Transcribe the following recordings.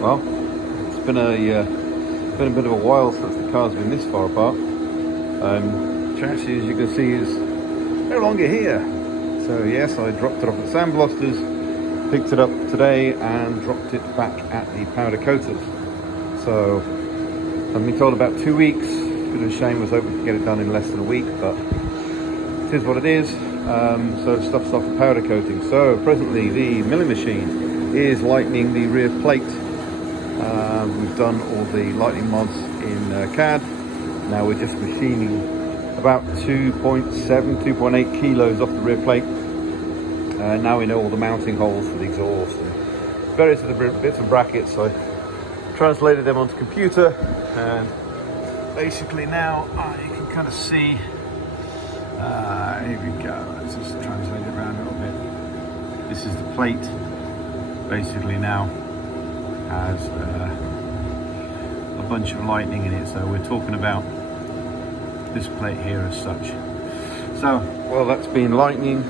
Well, it's been a bit of a while since the car's been this far apart. Chassis, as you can see, is no longer here. So yes, I dropped it off at Sandblasters, picked it up today and dropped it back at the powder coaters. So I've been told about 2 weeks. It's a bit of a shame. I was hoping to get it done in less than a week, but it is what it is. So stuff's off the powder coating. So presently the milling machine is lightening the rear plate. We've done all the lightning mods in CAD. Now we're just machining about 2.8 kilos off the rear plate. Now we know all the mounting holes for the exhaust and various other bits and brackets. I translated them onto computer, and basically now you can kind of see. Here we go. Let's just translate it around a little bit. This is the plate. Basically now has a bunch of lightning in it, so we're talking about this plate here as such. So, well, that's been lightened.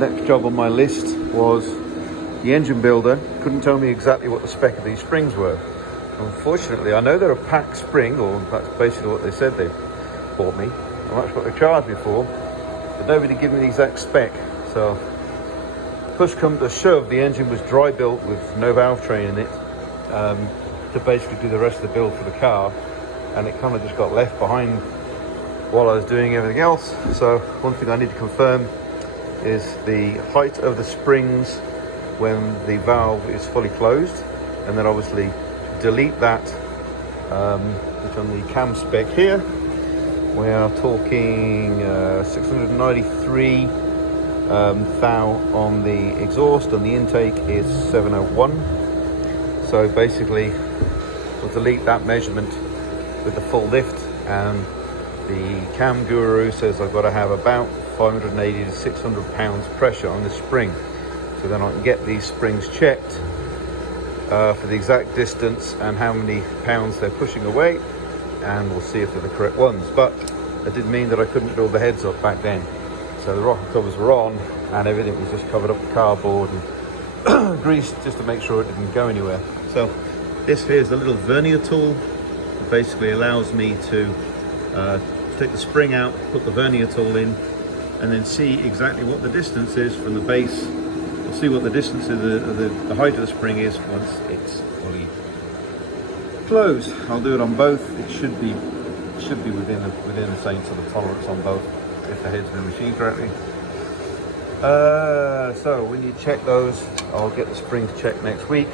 Next job on my list was the engine builder couldn't tell me exactly what the spec of these springs were. Unfortunately, I know they're a pack spring, or that's basically what they said they bought me, and that's what they charged me for, but nobody gave me the exact spec. So push come to shove, the engine was dry built with no valve train in it, to basically do the rest of the build for the car, and it kind of just got left behind while I was doing everything else. So one thing I need to confirm is the height of the springs when the valve is fully closed, and then obviously delete that, which on the cam spec here we are talking 693 thou on the exhaust, and the intake is 701. So basically we'll delete that measurement with the full lift, and the cam guru says I've got to have about 580 to 600 pounds pressure on the spring, so then I can get these springs checked for the exact distance and how many pounds they're pushing away, and we'll see if they're the correct ones. But that did mean that I couldn't build the heads up back then, so the rocker covers were on and everything was just covered up with cardboard and greased just to make sure it didn't go anywhere. So this here is a little vernier tool that basically allows me to take the spring out, put the vernier tool in, and then see exactly what the distance is from the base. We'll see what the distance of the height of the spring is once it's fully closed. I'll do it on both. It should be within the same sort of tolerance on both if the head's been machined correctly. So when you check those, I'll get the springs checked next week.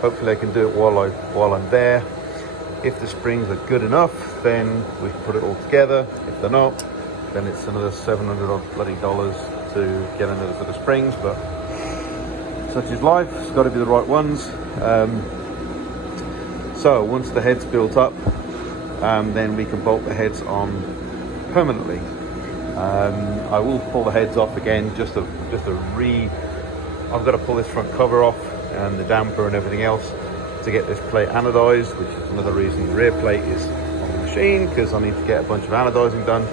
Hopefully I can do it while I'm there. If the springs are good enough, then we can put it all together. If they're not, then it's another $700 odd bloody dollars to get another set of springs, but such is life. It's got to be the right ones. So once the head's built up, then we can bolt the heads on permanently. I will pull the heads off again, I've got to pull this front cover off and the damper and everything else to get this plate anodized, which is another reason the rear plate is on the machine, because I need to get a bunch of anodizing done.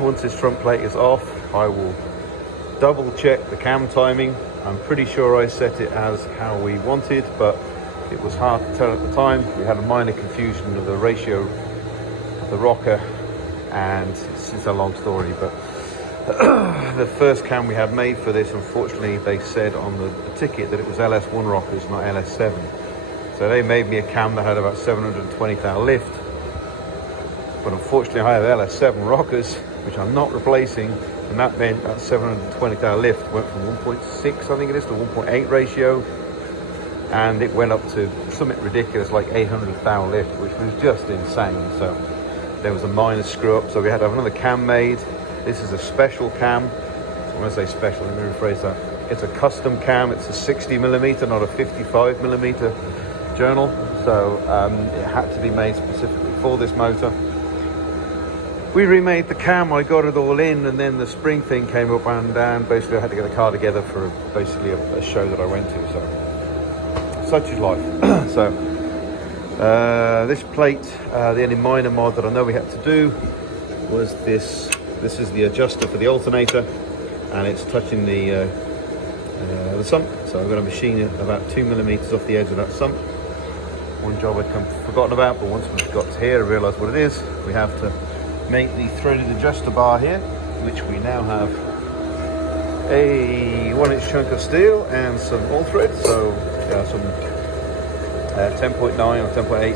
Once this front plate is off, I will double check the cam timing. I'm pretty sure I set it as how we wanted, but it was hard to tell at the time. We had a minor confusion of the ratio of the rocker, and it's a long story, but the first cam we had made for this, unfortunately they said on the ticket that it was LS1 rockers, not LS7. So they made me a cam that had about 720 thou lift, but unfortunately I have LS7 rockers, which I'm not replacing, and that meant that 720 thou lift went from 1.6 I think it is to 1.8 ratio, and it went up to something ridiculous like 800 thou lift, which was just insane. So there was a minor screw up, so we had to have another cam made. This is a special cam. So when I say special, let me rephrase that. It's a custom cam. It's a 60mm, not a 55mm journal. So it had to be made specifically for this motor. We remade the cam, I got it all in, and then the spring thing came up, and basically I had to get the car together for basically a show that I went to. So such is life. So this plate, the only minor mod that I know we had to do was this. This is the adjuster for the alternator, and it's touching the the sump. So I'm going to machine it about 2 millimeters off the edge of that sump. One job I'd forgotten about, but once we've got to here, I realised what it is. We have to make the threaded adjuster bar here, which we now have a 1-inch chunk of steel and some all thread. So some 10.9 or 10.8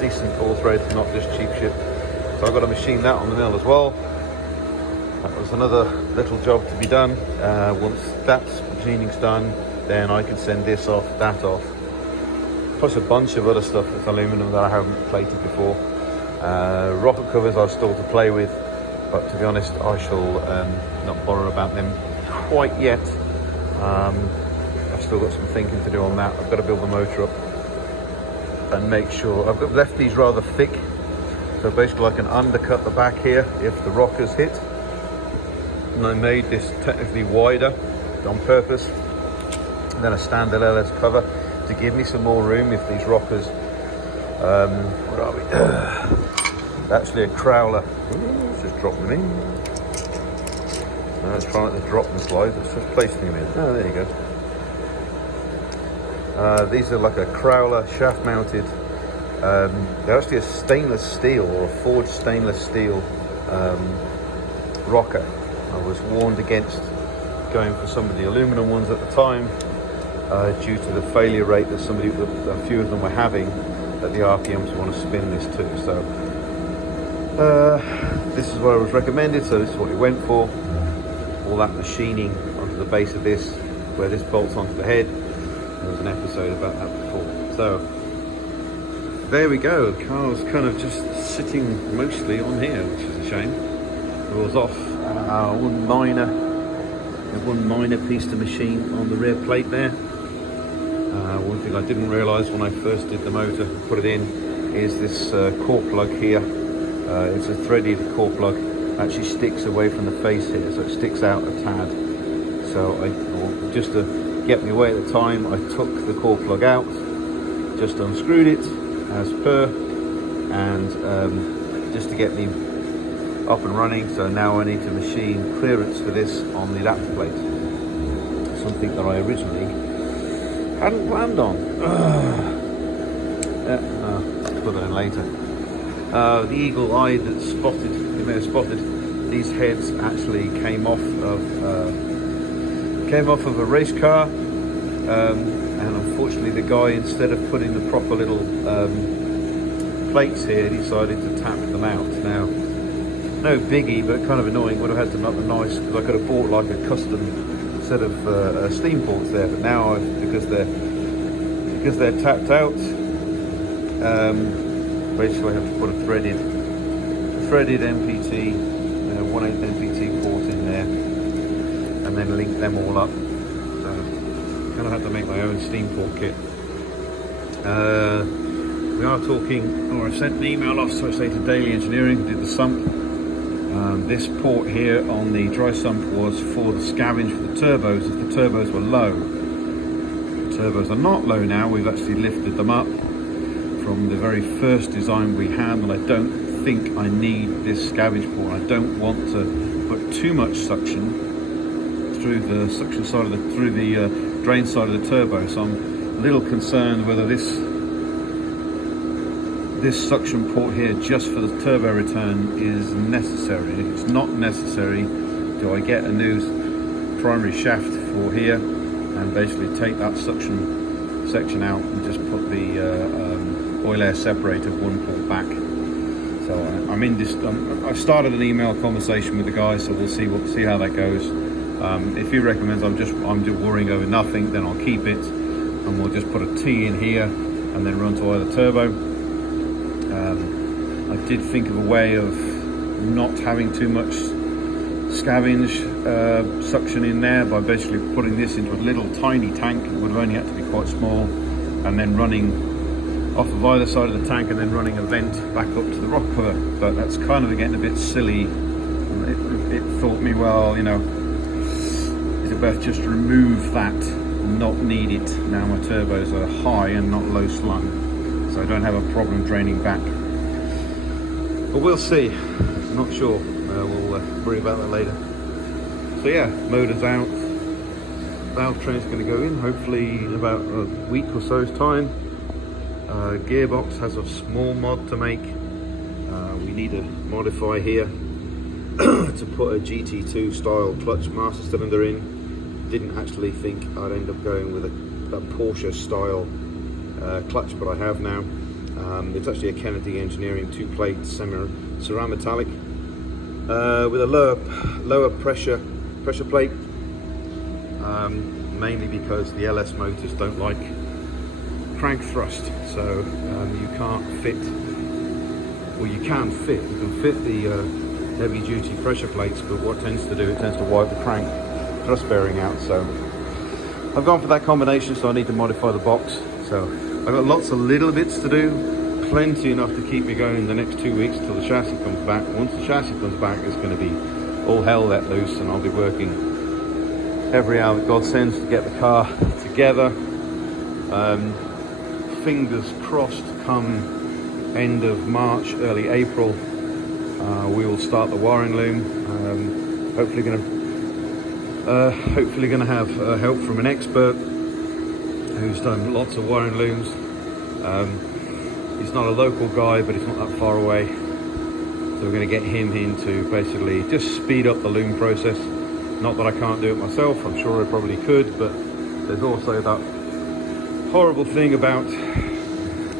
decent all thread, not just cheap shit. So I've got to machine that on the mill as well. That was another little job to be done. Once that machining's done, then I can send this off, that off, plus a bunch of other stuff with aluminum that I haven't plated before. Rocket covers are still to play with, but to be honest, I shall not bother about them quite yet. I've still got some thinking to do on that. I've got to build the motor up and make sure. I've left these rather thick, so basically I can undercut the back here if the rockers hit. And I made this technically wider on purpose, and then a standard LS cover to give me some more room if these rockers, what are we? Actually a crowler. Let's just drop them in. Let's try not to drop the slides, let's just placing them in. Oh, there you go. These are like a crowler shaft mounted. They're actually a stainless steel or a forged stainless steel rocker. I was warned against going for some of the aluminum ones at the time due to the failure rate that a few of them were having, that the RPMs want to spin this too. So this is what I was recommended, so this is what we went for. All that machining onto the base of this, where this bolts onto the head. There was an episode about that before. So there we go. The car's kind of just sitting mostly on here, which is a shame. It was off one minor piece to machine on the rear plate there. One thing I didn't realise when I first did the motor, put it in, is this core plug here. It's a threaded core plug. Actually sticks away from the face here, so it sticks out a tad. So just to get me away at the time, I took the core plug out, just unscrewed it as per, and just to get me up and running. So now I need to machine clearance for this on the adapter plate, something that I originally hadn't planned on. Put that in later. The eagle eye that spotted, you may have spotted, these heads actually came off of a race car, and unfortunately the guy, instead of putting the proper little plates here, decided to tap them out. Now, no biggie, but kind of annoying. Would have had to make them nice, because I could have bought like a custom set of steam ports there, but now because they're tapped out, basically I have to put a threaded MPT, 1/8 MPT port in there, and then link them all up. So kind of had to make my own steam port kit. We are talking, or I've sent an email off, so I say to Daily Engineering, who did the sump. This port here on the dry sump was for the scavenge for the turbos, if the turbos were low. The turbos are not low now. We've actually lifted them up from the very first design we had, and I don't think I need this scavenge port. I don't want to put too much suction through the suction side of through the drain side of the turbo, so I'm a little concerned whether this suction port here just for the turbo return is necessary. If it's not necessary, do I get a new primary shaft for here and basically take that suction section out and just put the oil air separator one port back? So I'm in this. I've started an email conversation with the guys, so we'll see how that goes. If he recommends I'm just worrying over nothing, then I'll keep it, and we'll just put a T in here and then run to either turbo. I did think of a way of not having too much scavenge suction in there by basically putting this into a little tiny tank. It would have only had to be quite small, and then running off of either side of the tank and then running a vent back up to the rock cover. But that's kind of getting a bit silly. It thought me, well, you know, is it best just remove that, not need it? Now my turbos are high and not low slung, so I don't have a problem draining back. But we'll see. I'm not sure. We'll worry about that later. So yeah, motor's out, valve train's going to go in hopefully in about a week or so's time. Gearbox has a small mod to make. We need to modify here to put a GT2 style clutch master cylinder in. Didn't actually think I'd end up going with a Porsche style clutch, but I have now. It's actually a Kennedy Engineering 2-plate cerametallic with a lower pressure plate, mainly because the LS motors don't like crank thrust, so you can't fit, well, you can fit the heavy duty pressure plates, but what tends to do, it tends to wipe the crank thrust bearing out. So I've gone for that combination, so I need to modify the box. So I've got lots of little bits to do, plenty enough to keep me going the next 2 weeks till the chassis comes back. Once the chassis comes back, it's going to be all hell let loose, and I'll be working every hour that God sends to get the car together. Fingers crossed, come end of March, early April, we will start the wiring loom. Hopefully going to have help from an expert who's done lots of wiring looms. He's not a local guy, but he's not that far away, so we're going to get him in to basically just speed up the loom process. Not that I can't do it myself, I'm sure I probably could, but there's also that horrible thing about,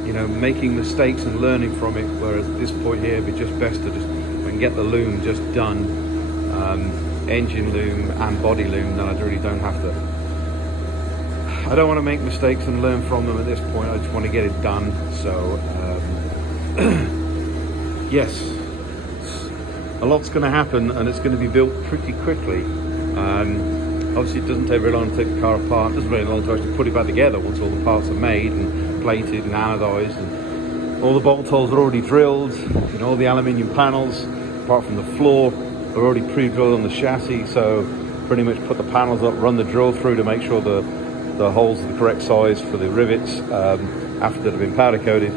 you know, making mistakes and learning from it, whereas at this point here it'd be just best to just get the loom just done, engine loom and body loom, then I really don't have to, I don't want to make mistakes and learn from them at this point. I just want to get it done. So yes, a lot's going to happen, and it's going to be built pretty quickly. Obviously it doesn't take very long to take the car apart. It doesn't very long to actually put it back together once all the parts are made and plated and anodized, and all the bolt holes are already drilled. You know, all the aluminium panels, apart from the floor, are already pre-drilled on the chassis. So pretty much put the panels up, run the drill through to make sure the holes are the correct size for the rivets after they've been powder coated.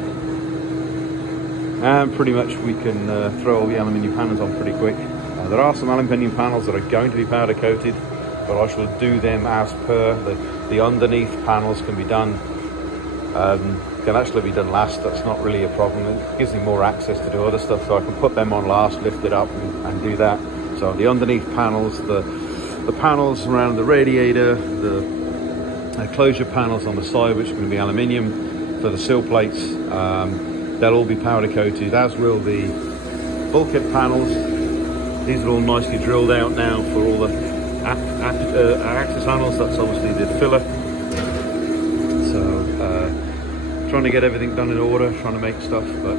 And pretty much we can throw all the aluminium panels on pretty quick. There are some aluminium panels that are going to be powder coated, but I shall do them as per. The underneath panels can be done, can actually be done last. That's not really a problem. It gives me more access to do other stuff, so I can put them on last, lift it up and do that. So the underneath panels, the panels around the radiator, the closure panels on the side, which are going to be aluminium for the sill plates, they'll all be powder coated, as will the bulkhead panels. These are all nicely drilled out now for all the access panels. That's obviously the filler. So trying to get everything done in order, trying to make stuff, but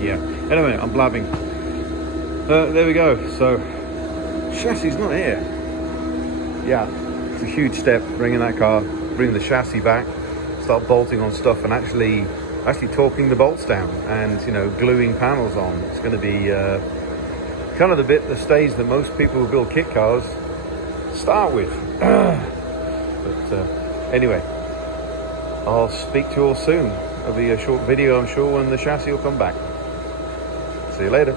yeah. Anyway, I'm blabbing. There we go. So chassis is not here. Yeah, it's a huge step bringing the chassis back, start bolting on stuff, and actually torquing the bolts down, and, you know, gluing panels on. It's going to be kind of the stage that most people who build kit cars start with. But anyway, I'll speak to you all soon. It'll be a short video, I'm sure, when the chassis will come back. See you later.